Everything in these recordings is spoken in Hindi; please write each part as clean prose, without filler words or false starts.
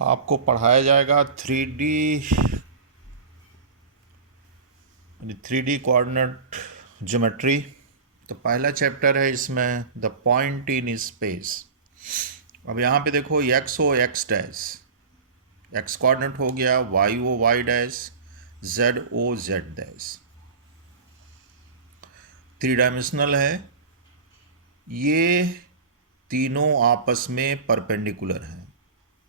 आपको पढ़ाया जाएगा 3D कोऑर्डिनेट ज्योमेट्री। तो पहला चैप्टर है इसमें द पॉइंट इन स्पेस। अब यहाँ पे देखो X O X dash, X coordinate हो गया, Y O Y dash, Z O Z dash. 3 dimensional है। ये तीनों आपस में परपेंडिकुलर हैं,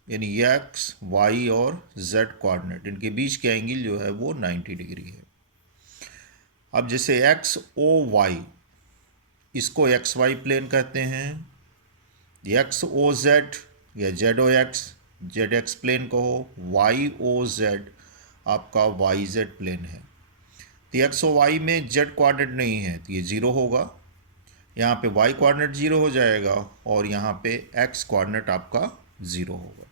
यानी एक्स वाई और जेड कोऑर्डिनेट, इनके बीच के एंगल जो है वो 90 डिग्री है। अब जैसे एक्स ओ वाई, इसको एक्स वाई प्लेन कहते हैं। एक्स ओ जेड या Z O X, Z X plane कहो। वाई ओ जेड आपका वाई जेड प्लेन है। तो एक्स ओ वाई में जेड कोऑर्डिनेट नहीं है तो ये ज़ीरो होगा, यहाँ पे वाई कोऑर्डिनेट ज़ीरो हो जाएगा और यहाँ पे एक्स कोऑर्डिनेट आपका ज़ीरो होगा।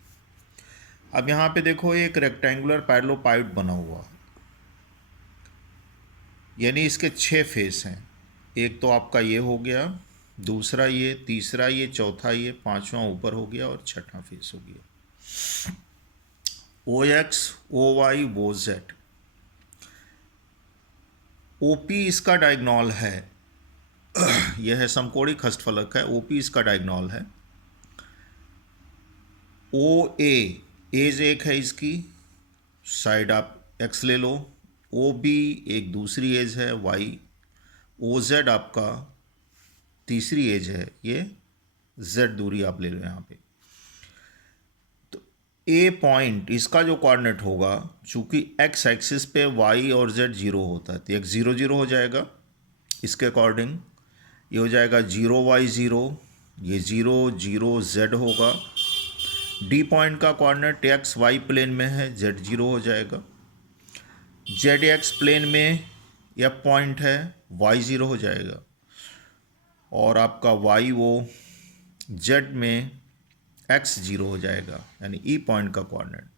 अब यहाँ पे देखो एक रेक्टेंगुलर पैरेललोपाइड बना हुआ है, यानी इसके 6 फेस हैं। एक तो आपका ये हो गया, दूसरा ये, तीसरा ये, चौथा ये, पांचवा ऊपर हो गया और छठा फेस हो गया। O X O Y O Z. OP इसका डायगोनल है। यह है समकोणिक खष्टफलक है। ओपी इसका डायगोनल है। ओ ए, एज एक है इसकी, साइड आप एक्स ले लो। ओ बी एक दूसरी एज है वाई। ओ जेड आपका तीसरी एज है, ये जेड दूरी आप ले लो यहाँ पे। तो ए पॉइंट इसका जो कोऑर्डिनेट होगा, चूंकि एक्स एक्सिस पे वाई और जेड जीरो होता है तो एक्स जीरो जीरो हो जाएगा। इसके अकॉर्डिंग ये हो जाएगा जीरो वाई जीरो, ये जीरो जीरो जेड होगा। डी पॉइंट का कोऑर्डिनेट एक्स वाई प्लेन में है, जेड जीरो हो जाएगा। जेड एक्स प्लेन में एफ पॉइंट है, वाई ज़ीरो हो जाएगा। और आपका वाई वो जेड में एक्स जीरो हो जाएगा, यानी ई पॉइंट का कोऑर्डिनेट।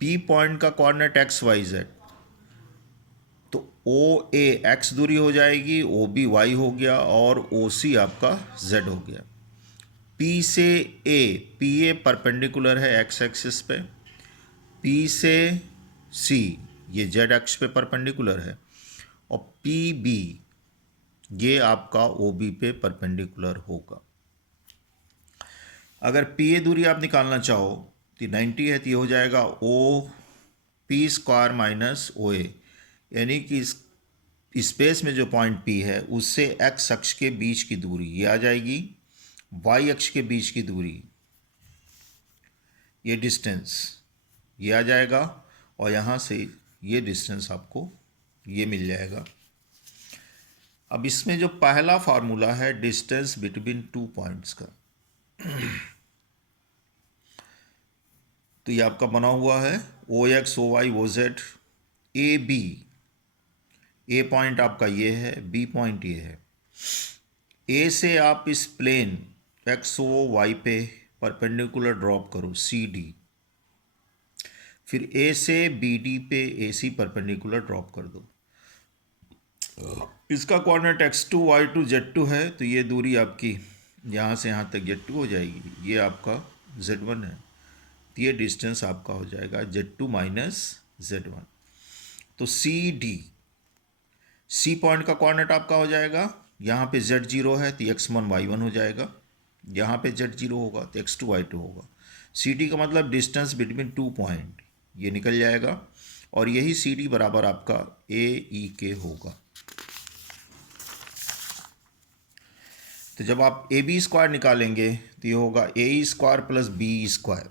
पी पॉइंट का कोऑर्डिनेट एक्स वाई जेड, तो ओ ए एक्स दूरी हो जाएगी, ओ बी वाई हो गया और ओ सी आपका जेड हो गया। पी से ए, पी ए परपेंडिकुलर है एक्स एक्सिस पे। पी से सी, ये जेड एक्स पे परपेंडिकुलर है। और पी बी ये आपका ओ बी पे परपेंडिकुलर होगा। अगर पी ए दूरी आप निकालना चाहो तो 90 है, तो ये हो जाएगा O P square minus O ए, यानी कि इस स्पेस में जो पॉइंट पी है उससे एक्स अक्ष के बीच की दूरी ये आ जाएगी, वाई अक्ष के बीच की दूरी ये डिस्टेंस ये आ जाएगा, और यहाँ से ये डिस्टेंस आपको ये मिल जाएगा। अब इसमें जो पहला फार्मूला है डिस्टेंस बिटवीन टू पॉइंट्स का, तो ये आपका बना हुआ है O X O Y O Z. A B, A point आपका ये है, बी पॉइंट ये है। ए से आप इस प्लेन एक्स ओ वाई पे परपेंडिकुलर ड्रॉप करो सी डी, फिर ए से बी डी पे ए सी परपेंडिकुलर ड्रॉप कर दो। इसका कोऑर्डिनेट x2 y2 z2 है, तो ये दूरी आपकी यहाँ से यहाँ तक z2 हो जाएगी, ये आपका z1 है, तो ये डिस्टेंस आपका हो जाएगा z2 माइनस z1। तो सी डी, सी पॉइंट का कोऑर्डिनेट आपका हो जाएगा, यहाँ पे z0 है तो x1 y1 हो जाएगा, यहाँ पे z0 होगा तो x2 y2 होगा। सी डी का मतलब डिस्टेंस बिटवीन टू पॉइंट, ये निकल जाएगा, और यही सी डी बराबर आपका ए ई के होगा। तो जब आप ए बी स्क्वायर निकालेंगे तो ये होगा ए स्क्वायर प्लस बी स्क्वायर,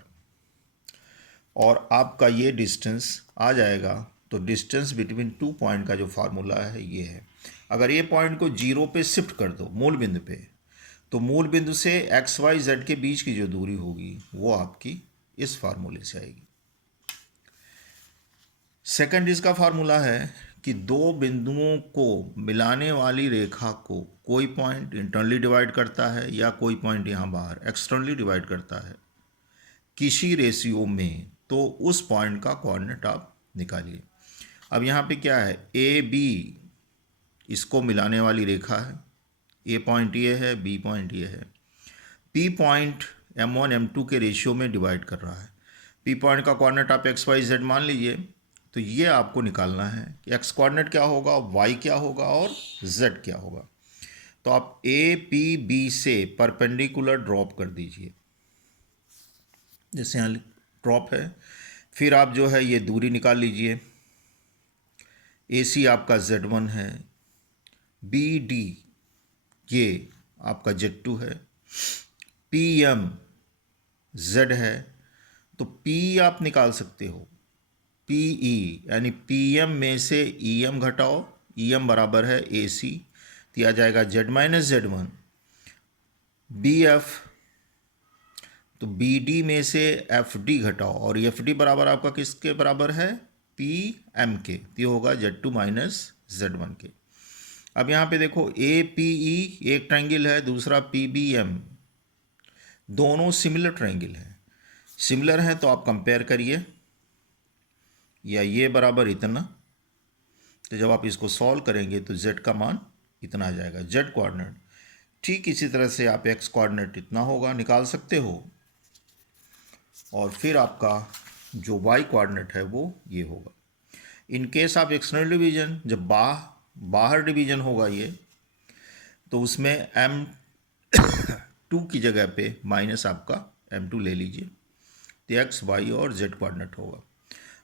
और आपका ये डिस्टेंस आ जाएगा। तो डिस्टेंस बिटवीन टू पॉइंट का जो फार्मूला है ये है। अगर ये पॉइंट को जीरो पे शिफ्ट कर दो मूल बिंदु पे, तो मूल बिंदु से एक्स वाई जेड के बीच की जो दूरी होगी वो आपकी इस फार्मूले से आएगी। सेकंड इसका फार्मूला है कि दो बिंदुओं को मिलाने वाली रेखा को कोई पॉइंट इंटरनली डिवाइड करता है या कोई पॉइंट यहाँ बाहर एक्सटर्नली डिवाइड करता है किसी रेशियो में, तो उस पॉइंट का कोऑर्डिनेट आप निकालिए। अब यहाँ पे क्या है, ए बी इसको मिलाने वाली रेखा है, ए पॉइंट ये है, बी पॉइंट ये है। पी पॉइंट m1 m2 के रेशियो में डिवाइड कर रहा है, पी पॉइंट का कोऑर्डिनेट आप एक्स वाई जेड मान लीजिए, तो ये आपको निकालना है कि एक्स कोऑर्डिनेट क्या होगा, वाई क्या होगा और जेड क्या होगा। तो आप ए पी बी से परपेंडिकुलर ड्रॉप कर दीजिए, जैसे यहाँ ड्रॉप है। फिर आप जो है ये दूरी निकाल लीजिए, ए सी आपका Z1 है, बी डी ये आपका Z2 है, पी एम Z है। तो P आप निकाल सकते हो, पी ई यानी पी एम में से ई एम घटाओ, ई एम बराबर है ए सी, दिया जाएगा Z minus Z1। B F, तो बी डी में से एफ डी घटाओ, और एफ डी बराबर आपका किसके बराबर है, पी एम के, तो ये होगा Z2 माइनस Z1 के। अब यहाँ पे देखो ए पी ई एक ट्रायंगल है, दूसरा पी बी एम, दोनों सिमिलर ट्रायंगल है। सिमिलर है तो आप कंपेयर करिए, या ये बराबर इतना, तो जब आप इसको सॉल्व करेंगे तो z का मान इतना आ जाएगा, z कोऑर्डिनेट। ठीक इसी तरह से आप x कोऑर्डिनेट इतना होगा निकाल सकते हो, और फिर आपका जो y कोऑर्डिनेट है वो ये होगा। इन केस आप एक्सटर्नल डिवीजन, जब बाहर डिवीजन होगा ये, तो उसमें m2 की जगह पे माइनस आपका m2 ले लीजिए, तो x y और z कोऑर्डिनेट होगा।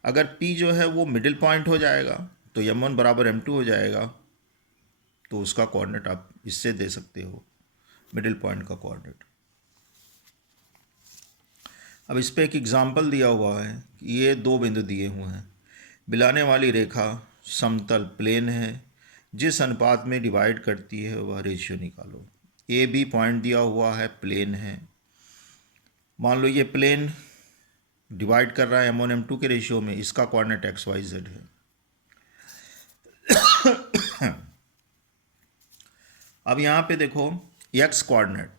अगर p जो है वो मिडिल पॉइंट हो जाएगा तो m1 बराबर m2 हो जाएगा, तो उसका कोऑर्डिनेट आप इससे दे सकते हो, मिडिल पॉइंट का कोऑर्डिनेट। अब इस पे एक एग्जांपल दिया हुआ है कि ये दो बिंदु दिए हुए हैं, मिलाने वाली रेखा समतल प्लेन है, जिस अनुपात में डिवाइड करती है वह रेशियो निकालो। ए बी पॉइंट दिया हुआ है, प्लेन है। मान लो ये प्लेन डिवाइड कर रहा है m1 m2 के रेशियो में, इसका कोऑर्डिनेट एक्स वाई जेड है। अब यहाँ पे देखो x कोऑर्डिनेट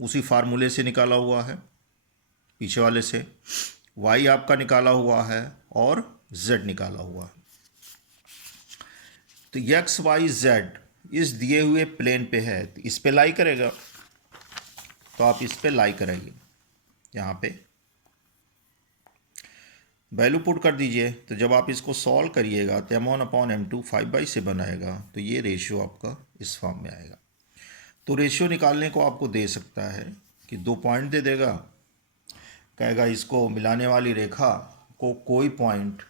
उसी फार्मूले से निकाला हुआ है, पीछे वाले से, y आपका निकाला हुआ है और z निकाला हुआ है। तो x y z इस दिए हुए प्लेन पे है, तो इस पे लाई करेगा, तो आप इस पे लाई कराइए, यहाँ पे वैल्यू पुट कर दीजिए। तो जब आप इसको सॉल्व करिएगा तो m1 अपॉन m2 5/7 आएगा, तो ये रेशियो आपका इस फॉर्म में आएगा। तो रेशियो निकालने को आपको दे सकता है कि 2 पॉइंट दे देगा, कहेगा इसको मिलाने वाली रेखा को कोई पॉइंट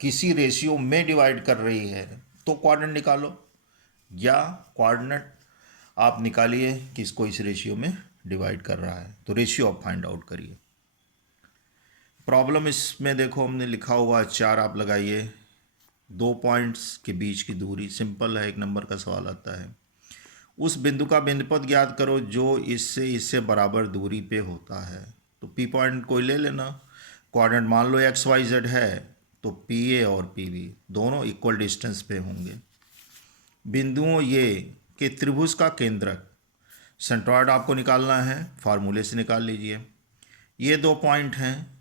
किसी रेशियो में डिवाइड कर रही है तो कोऑर्डिनेट निकालो, या कोऑर्डिनेट आप निकालिए कि इसको इस रेशियो में डिवाइड कर रहा है, तो रेशियो आप फाइंड आउट करिए। प्रॉब्लम इसमें देखो हमने लिखा हुआ 4 आप लगाइए, 2 पॉइंट्स के बीच की दूरी, सिंपल है, 1 नंबर का सवाल आता है। उस बिंदु का बिंदुपथ ज्ञात करो जो इससे बराबर दूरी पे होता है। तो पी पॉइंट कोई ले लेना, कोऑर्डिनेट मान लो एक्स वाई जेड है, तो पी ए और पी बी दोनों इक्वल डिस्टेंस पे होंगे। बिंदुओं ये कि त्रिभुज का केंद्रक सेंट्रॉइड आपको निकालना है, फार्मूले से निकाल लीजिए। ये 2 पॉइंट हैं,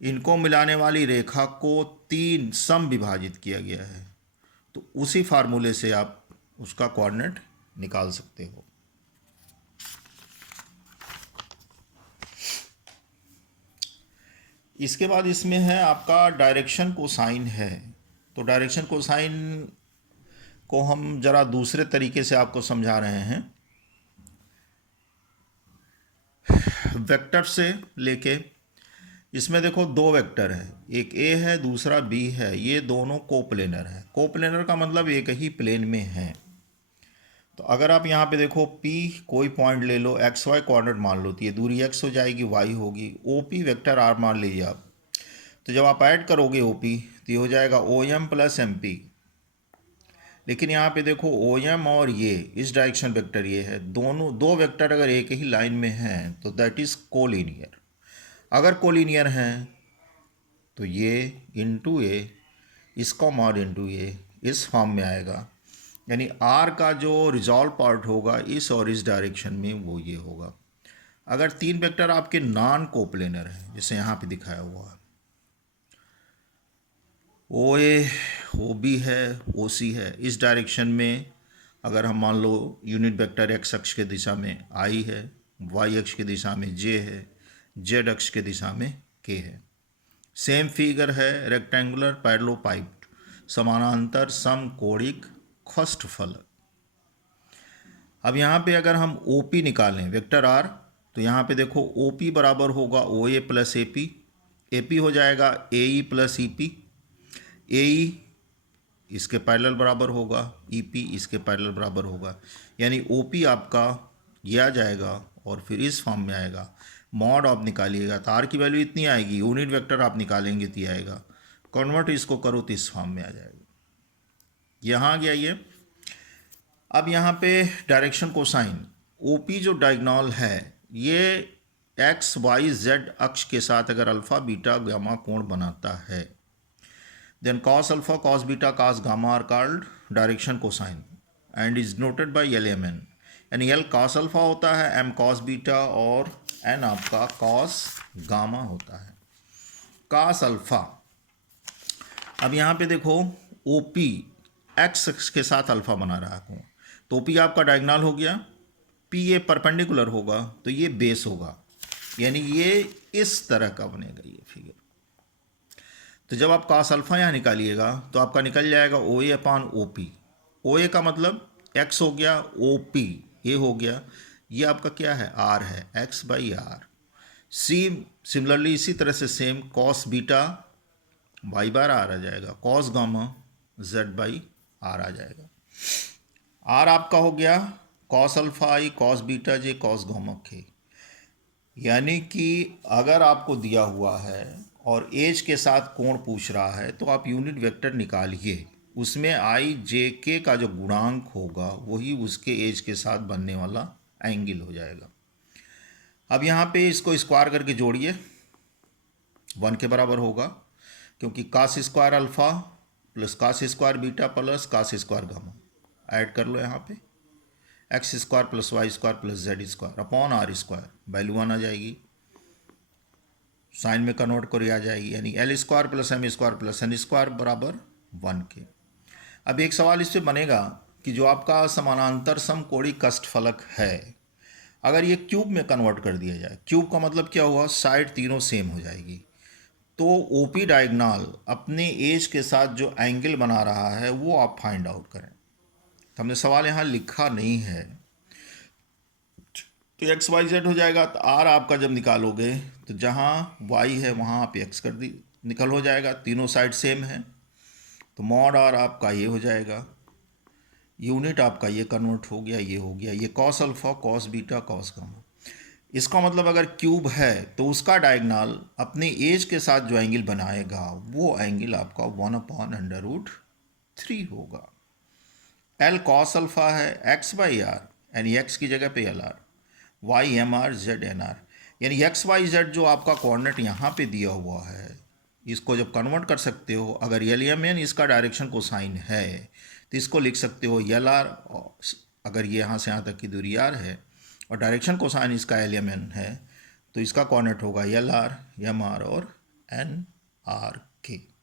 इनको मिलाने वाली रेखा को 3 सम विभाजित किया गया है, तो उसी फार्मूले से आप उसका कोऑर्डिनेट निकाल सकते हो। इसके बाद इसमें है आपका डायरेक्शन कोसाइन है। तो डायरेक्शन कोसाइन को हम जरा दूसरे तरीके से आपको समझा रहे हैं, वेक्टर से लेके। इसमें देखो 2 वेक्टर है, एक ए है दूसरा बी है, ये दोनों कोप्लेनर है। कोप्लेनर का मतलब एक ही प्लेन में है। तो अगर आप यहाँ पे देखो P कोई पॉइंट ले लो, एक्स वाई कोऑर्डिनेट मान लो, तो ये दूरी x हो जाएगी, y होगी, OP वेक्टर r मान लीजिए आप। तो जब आप ऐड करोगे OP तो ये हो जाएगा OM प्लस MP। लेकिन यहाँ पे देखो OM और ये इस डायरेक्शन वेक्टर ये है, दोनों 2 वेक्टर अगर एक ही लाइन में हैं तो दैट इज़ कोलिनियर। अगर कोलिनियर हैं तो ये इंटू ए, इसका मॉड इंटू ए, इस फॉर्म में आएगा। यानी आर का जो रिजॉल्व पार्ट होगा इस और इस डायरेक्शन में वो ये होगा। अगर 3 वेक्टर आपके नॉन कोप्लेनर हैं, जैसे यहाँ पे दिखाया हुआ है, ओ ए ओ बी है, ओ सी है, इस डायरेक्शन में अगर हम मान लो यूनिट वेक्टर एक्स अक्ष के दिशा में आई है, वाई अक्ष की दिशा में जे है, जेड अक्ष के दिशा में के है। सेम फिगर है रेक्टेंगुलर पैरेललोपाइप्ड, समानांतर समकोणिक खष्टफलक। अब यहाँ पे अगर हम OP निकालें वेक्टर R, तो यहाँ पे देखो OP बराबर होगा OA प्लस AP, AP हो जाएगा AE प्लस EP, AE इसके पैरेलल बराबर होगा, EP इसके पैरेलल बराबर होगा, यानी OP आपका ये आ जाएगा और फिर इस फॉर्म में आएगा। मॉड आप निकालिएगा तो R की वैल्यू इतनी आएगी, यूनिट वेक्टर आप निकालेंगे तो ये आएगा, कन्वर्ट इसको करो तो इस फॉर्म में आ जाएगा। यहाँ आ गया ये। अब यहाँ पे डायरेक्शन कोसाइन, OP जो डायगोनल है ये एक्स वाई जेड अक्ष के साथ अगर अल्फा बीटा गामा कोण बनाता है, then cos alpha cos beta cos gamma are called direction cosine and is noted by LMN। यानी L कॉस अल्फा होता है, M कॉस बीटा और N आपका कॉस गामा होता है, कॉस अल्फा। अब यहाँ पे देखो OP एक्स अक्ष के साथ अल्फा बना रहा हूँ, तो OP आपका डायगोनल हो गया, P ये परपेंडिकुलर होगा तो ये बेस होगा, यानी ये इस तरह का बनेगा ये फिगर। तो जब आप कॉस अल्फा यहाँ निकालिएगा तो आपका निकल जाएगा OA अपॉन OP। OA का मतलब x हो गया, OP ये हो गया, ये आपका क्या है R है, x बाई R। सिमिलरली इसी तरह से सेम कॉस बीटा y बार R आ जाएगा, cos gamma z by R आ जाएगा। R आपका हो गया cos alpha I cos beta J cos gamma के। यानी कि अगर आपको दिया हुआ है और एज के साथ कोण पूछ रहा है तो आप यूनिट वेक्टर निकालिए, उसमें आई जे के का जो गुणांक होगा वही उसके एज के साथ बनने वाला एंगल हो जाएगा। अब यहाँ पे इसको स्क्वायर करके जोड़िए, 1 के बराबर होगा, क्योंकि cos square alpha plus cos square beta plus cos square gamma add कर लो यहाँ पे, X square plus Y square plus Z square upon R square, value 1 आ जाएगी, साइन में कन्वर्ट कर आ जाएगी, यानी L square plus M square plus N square बराबर 1 के। अब एक सवाल इससे बनेगा कि जो आपका समानांतर समकोणीय कष्टफलक है, अगर ये क्यूब में कन्वर्ट कर दिया जाए, क्यूब का मतलब क्या हुआ, साइड तीनों सेम हो जाएगी, तो OP डायगोनल अपने एज के साथ जो एंगल बना रहा है वो आप फाइंड आउट करें। तो हमने सवाल यहाँ लिखा नहीं है, तो एक्स वाई जेड हो जाएगा, तो R आपका जब निकालोगे तो जहाँ Y है वहाँ आप X कर दी निकल हो जाएगा, तीनों साइड सेम है, तो मॉड R आपका ये हो जाएगा, यूनिट आपका ये कन्वर्ट हो गया, ये हो गया, ये cos alpha cos beta cos gamma. इसका मतलब अगर क्यूब है तो उसका डायगोनल अपने एज के साथ जो एंगल बनाएगा वो एंगल आपका 1/√3 होगा। L कॉस अल्फा है x बाई R, यानी x की जगह पे LR, y MR z NR, यानी x y z जो आपका कोऑर्डिनेट यहाँ पे दिया हुआ है, इसको जब कन्वर्ट कर सकते हो, अगर LMN इसका डायरेक्शन कोसाइन है तो इसको लिख सकते हो LR, अगर ये यहाँ से यहाँ तक की दूरी R है और डायरेक्शन कोसाइन इसका LMN है तो इसका कोऑर्डिनेट होगा LR MR और NR के।